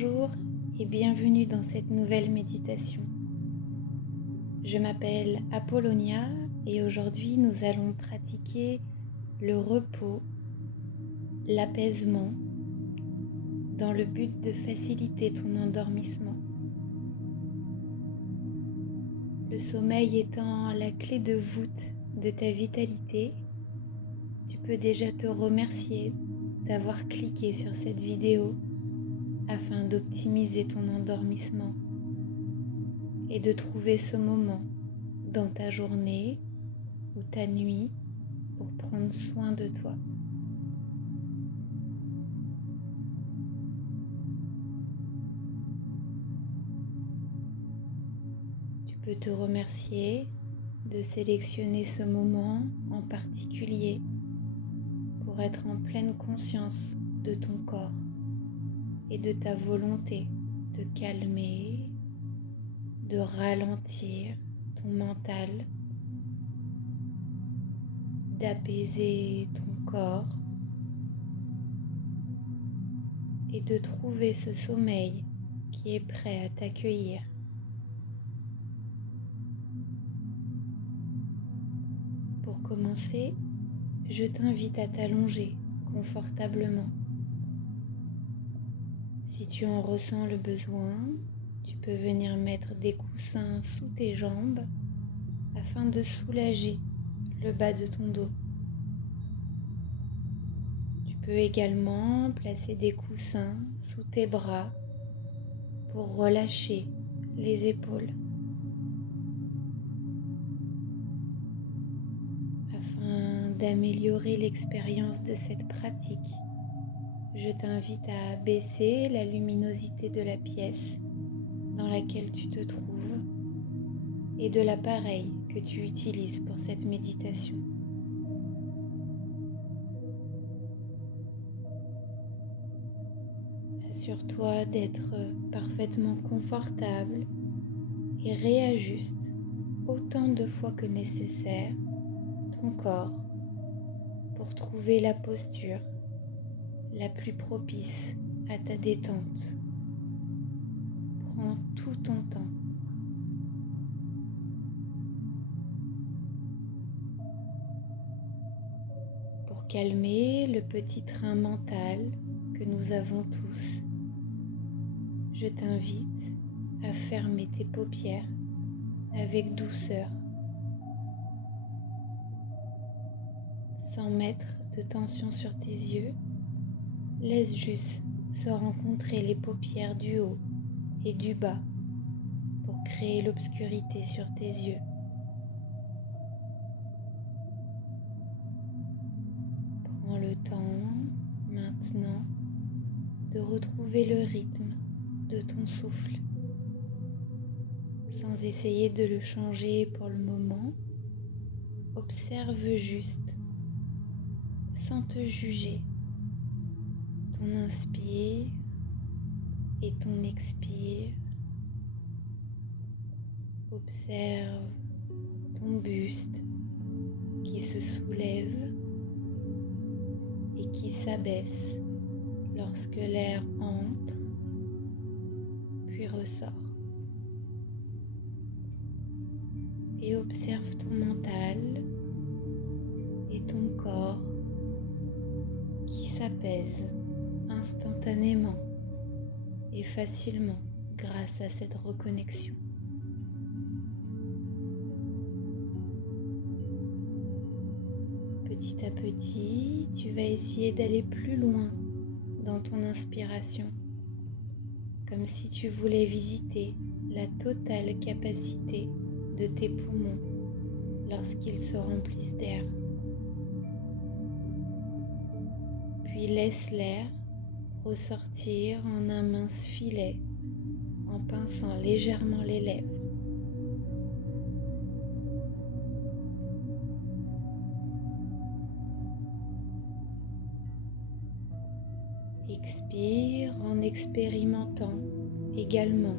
Bonjour et bienvenue dans cette nouvelle méditation. Je m'appelle Apollonia et aujourd'hui nous allons pratiquer le repos, l'apaisement dans le but de faciliter ton endormissement. Le sommeil étant la clé de voûte de ta vitalité, tu peux déjà te remercier d'avoir cliqué sur cette vidéo afin d'optimiser ton endormissement et de trouver ce moment dans ta journée ou ta nuit pour prendre soin de toi. Tu peux te remercier de sélectionner ce moment en particulier pour être en pleine conscience de ton corps et de ta volonté de calmer, de ralentir ton mental, d'apaiser ton corps et de trouver ce sommeil qui est prêt à t'accueillir. Pour commencer, je t'invite à t'allonger confortablement. Si tu en ressens le besoin, tu peux venir mettre des coussins sous tes jambes afin de soulager le bas de ton dos. Tu peux également placer des coussins sous tes bras pour relâcher les épaules. Afin d'améliorer l'expérience de cette pratique, je t'invite à baisser la luminosité de la pièce dans laquelle tu te trouves et de l'appareil que tu utilises pour cette méditation. Assure-toi d'être parfaitement confortable et réajuste autant de fois que nécessaire ton corps pour trouver la posture la plus propice à ta détente. Prends tout ton temps. Pour calmer le petit train mental que nous avons tous, je t'invite à fermer tes paupières avec douceur, sans mettre de tension sur tes yeux. Laisse juste se rencontrer les paupières du haut et du bas pour créer l'obscurité sur tes yeux. Prends le temps maintenant de retrouver le rythme de ton souffle sans essayer de le changer pour le moment. Observe juste, sans te juger, ton inspire et ton expire. Observe ton buste qui se soulève et qui s'abaisse lorsque l'air entre puis ressort. Et observe ton mental et ton corps qui s'apaise instantanément et facilement grâce à cette reconnexion. Petit à petit, tu vas essayer d'aller plus loin dans ton inspiration, comme si tu voulais visiter la totale capacité de tes poumons lorsqu'ils se remplissent d'air. Puis laisse l'air ressortir en un mince filet en pinçant légèrement les lèvres. Expire en expérimentant également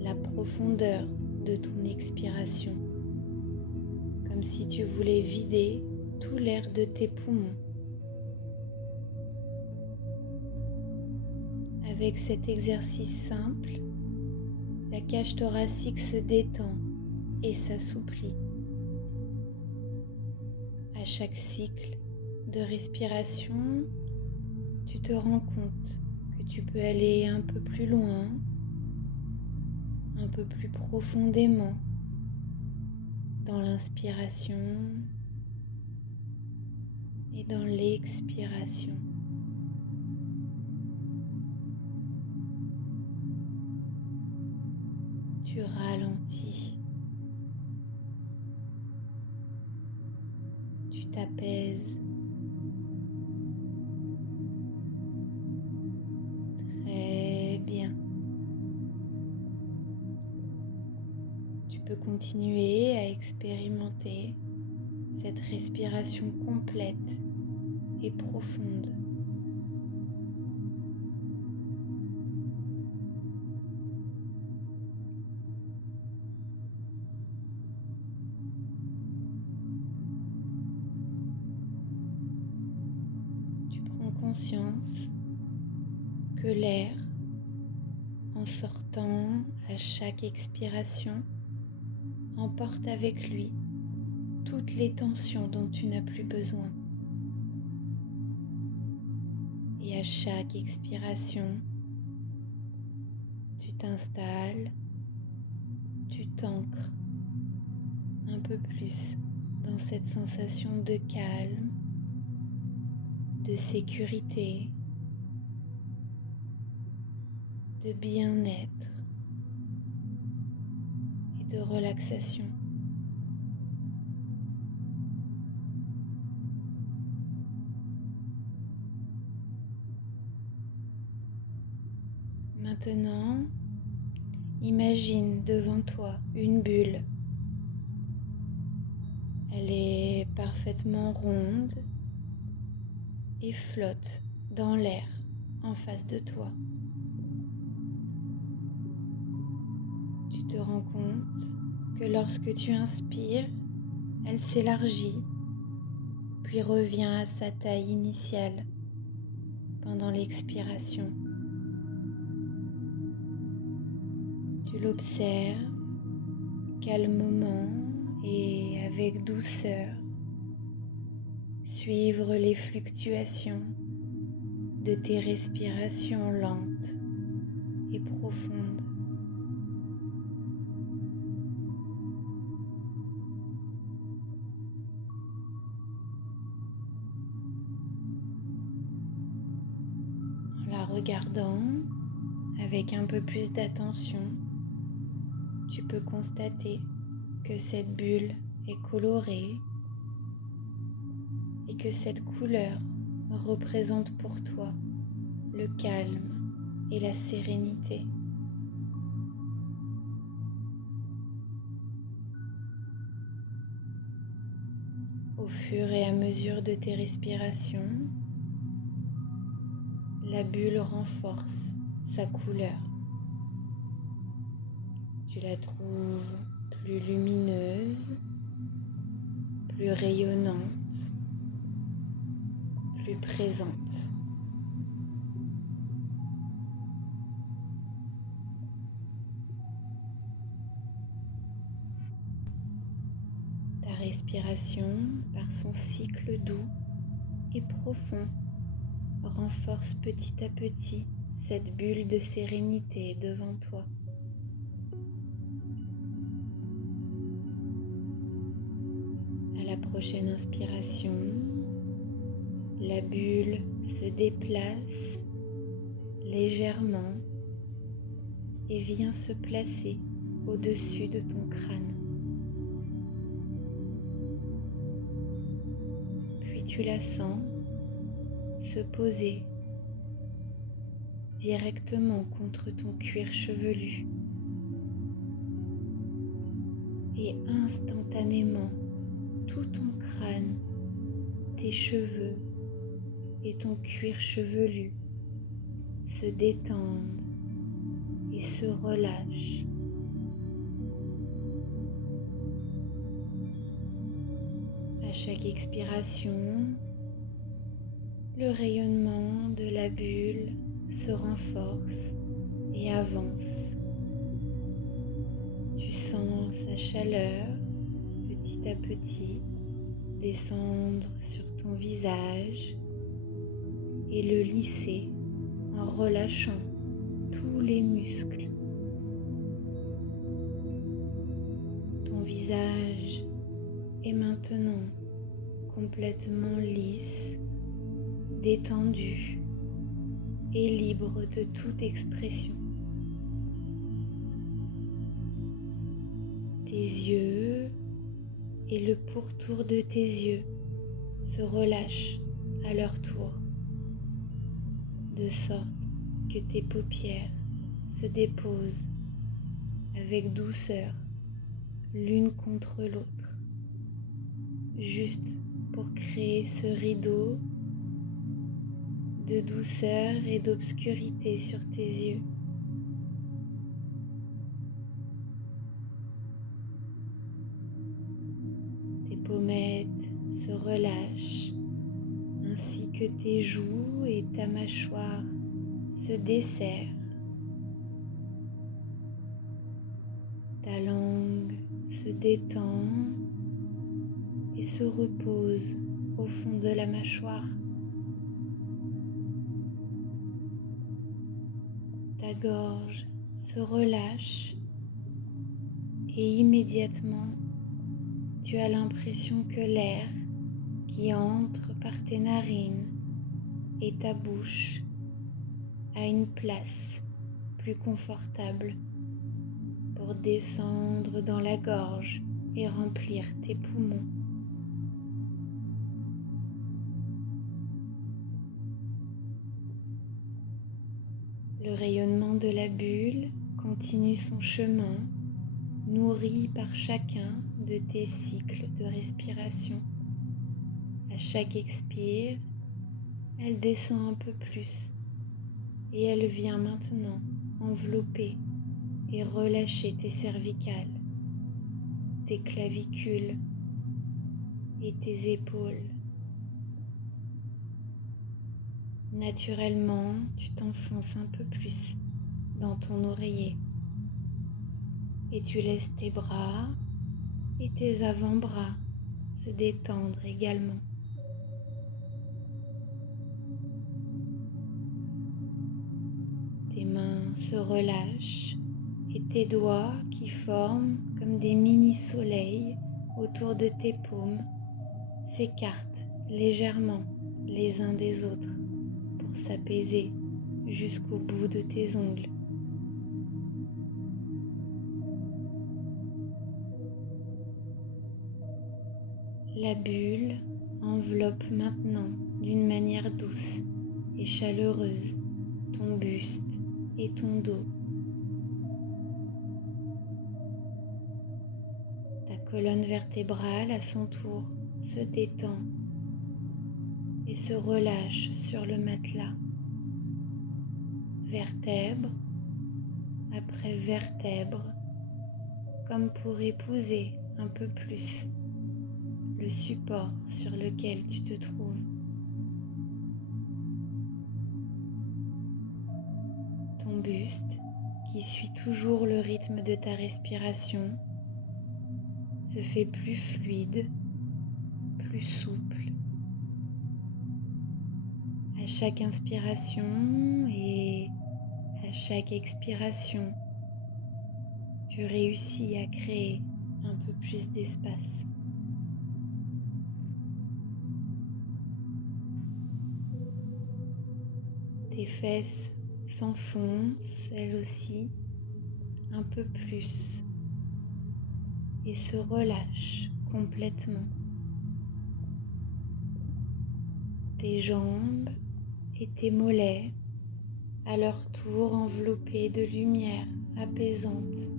la profondeur de ton expiration, comme si tu voulais vider tout l'air de tes poumons Avec cet exercice simple, la cage thoracique se détend et s'assouplit. À chaque cycle de respiration, tu te rends compte que tu peux aller un peu plus loin, un peu plus profondément dans l'inspiration et dans l'expiration. Tu ralentis, tu t'apaises. Très bien. Tu peux continuer à expérimenter cette respiration complète et profonde. Tu prends conscience que l'air, en sortant à chaque expiration, emporte avec lui toutes les tensions dont tu n'as plus besoin. Et à chaque expiration, tu t'installes, tu t'ancres un peu plus dans cette sensation de calme, de sécurité, de bien-être et de relaxation. Maintenant, imagine devant toi une bulle. Elle est parfaitement ronde et flotte dans l'air en face de toi. Tu te rends compte que lorsque tu inspires, elle s'élargit, puis revient à sa taille initiale pendant l'expiration. Tu l'observes calmement et avec douceur, suivre les fluctuations de tes respirations lentes et profondes. En la regardant avec un peu plus d'attention, tu peux constater que cette bulle est colorée et que cette couleur représente pour toi le calme et la sérénité. Au fur et à mesure de tes respirations, la bulle renforce sa couleur. Tu la trouves plus lumineuse, plus rayonnante, plus présente. Ta respiration, par son cycle doux et profond, renforce petit à petit cette bulle de sérénité devant toi. À la prochaine inspiration, la bulle se déplace légèrement et vient se placer au-dessus de ton crâne. Puis tu la sens se poser directement contre ton cuir chevelu et instantanément tout ton crâne, tes cheveux et ton cuir chevelu se détendent et se relâchent. À chaque expiration, Le rayonnement de la bulle se renforce et avance. Tu sens sa chaleur petit à petit descendre sur ton visage et le lisser en relâchant tous les muscles. Ton visage est maintenant complètement lisse, détendu et libre de toute expression. Tes yeux et le pourtour de tes yeux se relâchent à leur tour, de sorte que tes paupières se déposent avec douceur l'une contre l'autre, juste pour créer ce rideau de douceur et d'obscurité sur tes yeux. Tes pommettes se relâchent, ainsi que tes joues et ta mâchoire se desserrent. Ta langue se détend et se repose au fond de la mâchoire. Ta gorge se relâche et immédiatement tu as l'impression que l'air qui entre par tes narines et ta bouche a une place plus confortable pour descendre dans la gorge et remplir tes poumons. Le rayonnement de la bulle continue son chemin, nourri par chacun de tes cycles de respiration. À chaque expire, elle descend un peu plus et elle vient maintenant envelopper et relâcher tes cervicales, tes clavicules et tes épaules. Naturellement, tu t'enfonces un peu plus dans ton oreiller et tu laisses tes bras et tes avant-bras se détendre également. Tes mains se relâchent et tes doigts qui forment comme des mini-soleils autour de tes paumes s'écartent légèrement les uns des autres pour s'apaiser jusqu'au bout de tes ongles. La bulle enveloppe maintenant d'une manière douce et chaleureuse ton buste et ton dos. Ta colonne vertébrale à son tour se détend et se relâche sur le matelas, vertèbre après vertèbre, comme pour épouser un peu plus le support sur lequel tu te trouves. Ton buste, qui suit toujours le rythme de ta respiration, se fait plus fluide, plus souple. À chaque inspiration et à chaque expiration, tu réussis à créer un peu plus d'espace. Tes fesses s'enfoncent, elles aussi, un peu plus et se relâchent complètement. Tes jambes et tes mollets, à leur tour enveloppés de lumière apaisante,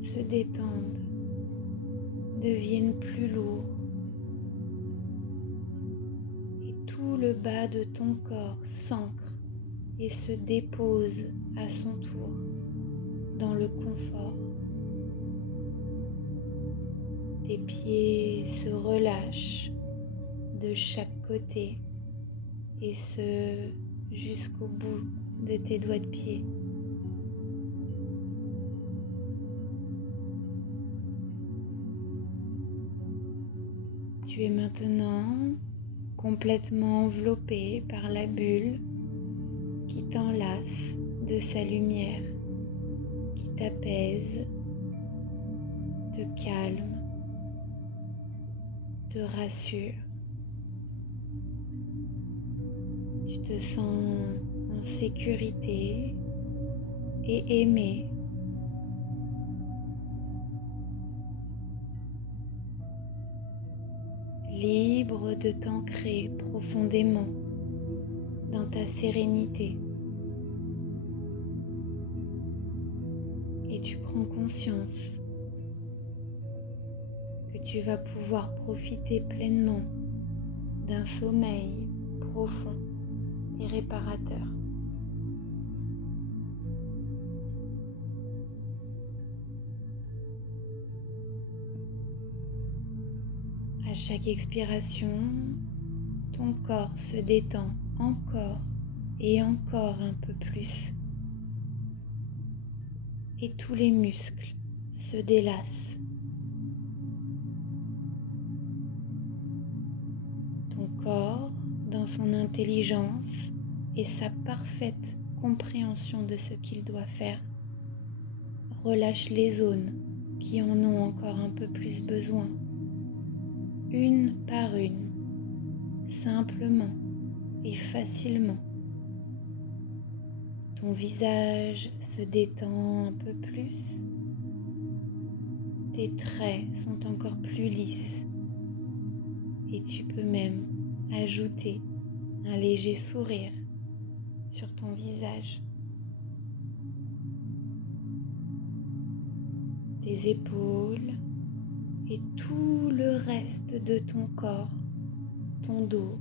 se détendent, deviennent plus lourds et tout le bas de ton corps s'ancre et se dépose à son tour dans le confort. Tes pieds se relâchent de chaque côté et ce jusqu'au bout de tes doigts de pied. Tu es maintenant complètement enveloppé par la bulle qui t'enlace de sa lumière, qui t'apaise, te calme, te rassure. Tu te sens en sécurité et aimé. Libre de t'ancrer profondément dans ta sérénité. Et tu prends conscience que tu vas pouvoir profiter pleinement d'un sommeil profond et réparateur. À chaque expiration, ton corps se détend encore et encore un peu plus. Et tous les muscles se délassent. Ton corps, dans son intelligence et sa parfaite compréhension de ce qu'il doit faire, relâche les zones qui en ont encore un peu plus besoin, une par une, simplement et facilement. Ton visage se détend un peu plus, tes traits sont encore plus lisses et tu peux même ajouter un léger sourire sur ton visage. Tes épaules et tout le reste de ton corps, ton dos,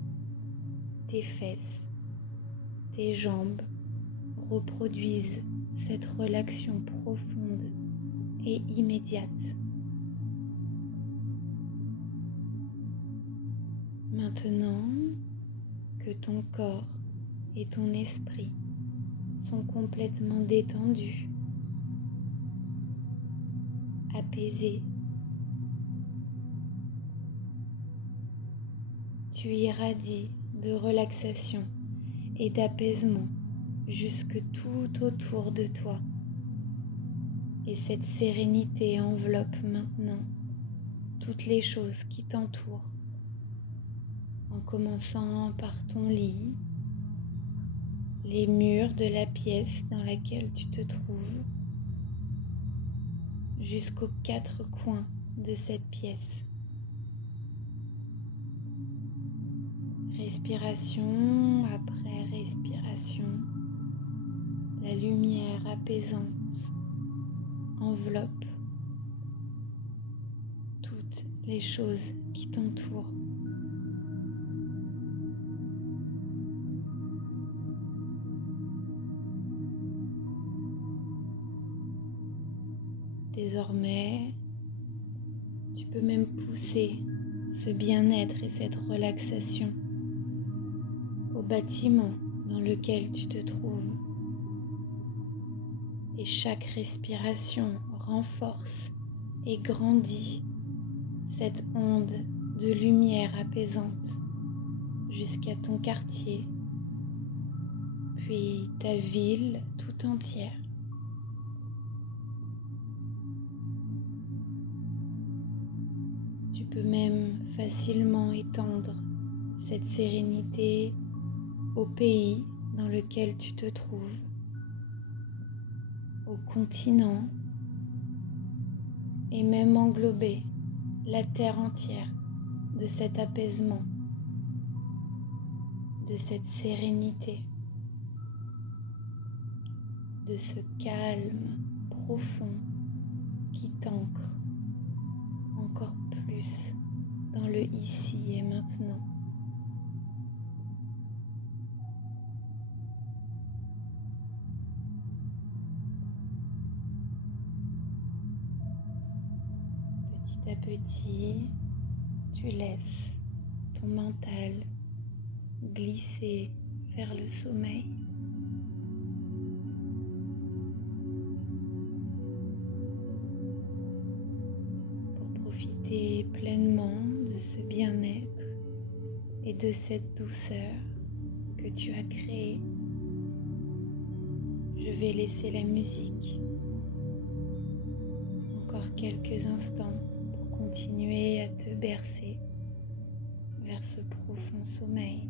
tes fesses, tes jambes reproduisent cette relaxation profonde et immédiate. Maintenant que ton corps et ton esprit sont complètement détendus, apaisés, tu irradies de relaxation et d'apaisement jusque tout autour de toi. Et cette sérénité enveloppe maintenant toutes les choses qui t'entourent, en commençant par ton lit, les murs de la pièce dans laquelle tu te trouves, jusqu'aux 4 coins de cette pièce. Respiration après respiration, la lumière apaisante enveloppe toutes les choses qui t'entourent. Désormais, tu peux même pousser ce bien-être et cette relaxation au bâtiment dans lequel tu te trouves. Et chaque respiration renforce et grandit cette onde de lumière apaisante jusqu'à ton quartier, puis ta ville tout entière. Tu peux même facilement étendre cette sérénité au pays dans lequel tu te trouves, au continent, et même englober la terre entière de cet apaisement, de cette sérénité, de ce calme profond qui t'ancre encore plus dans le ici et maintenant. Petit à petit, tu laisses ton mental glisser vers le sommeil. Pour profiter pleinement de ce bien-être et de cette douceur que tu as créée, je vais laisser la musique encore quelques instants pour continuer à te bercer vers ce profond sommeil.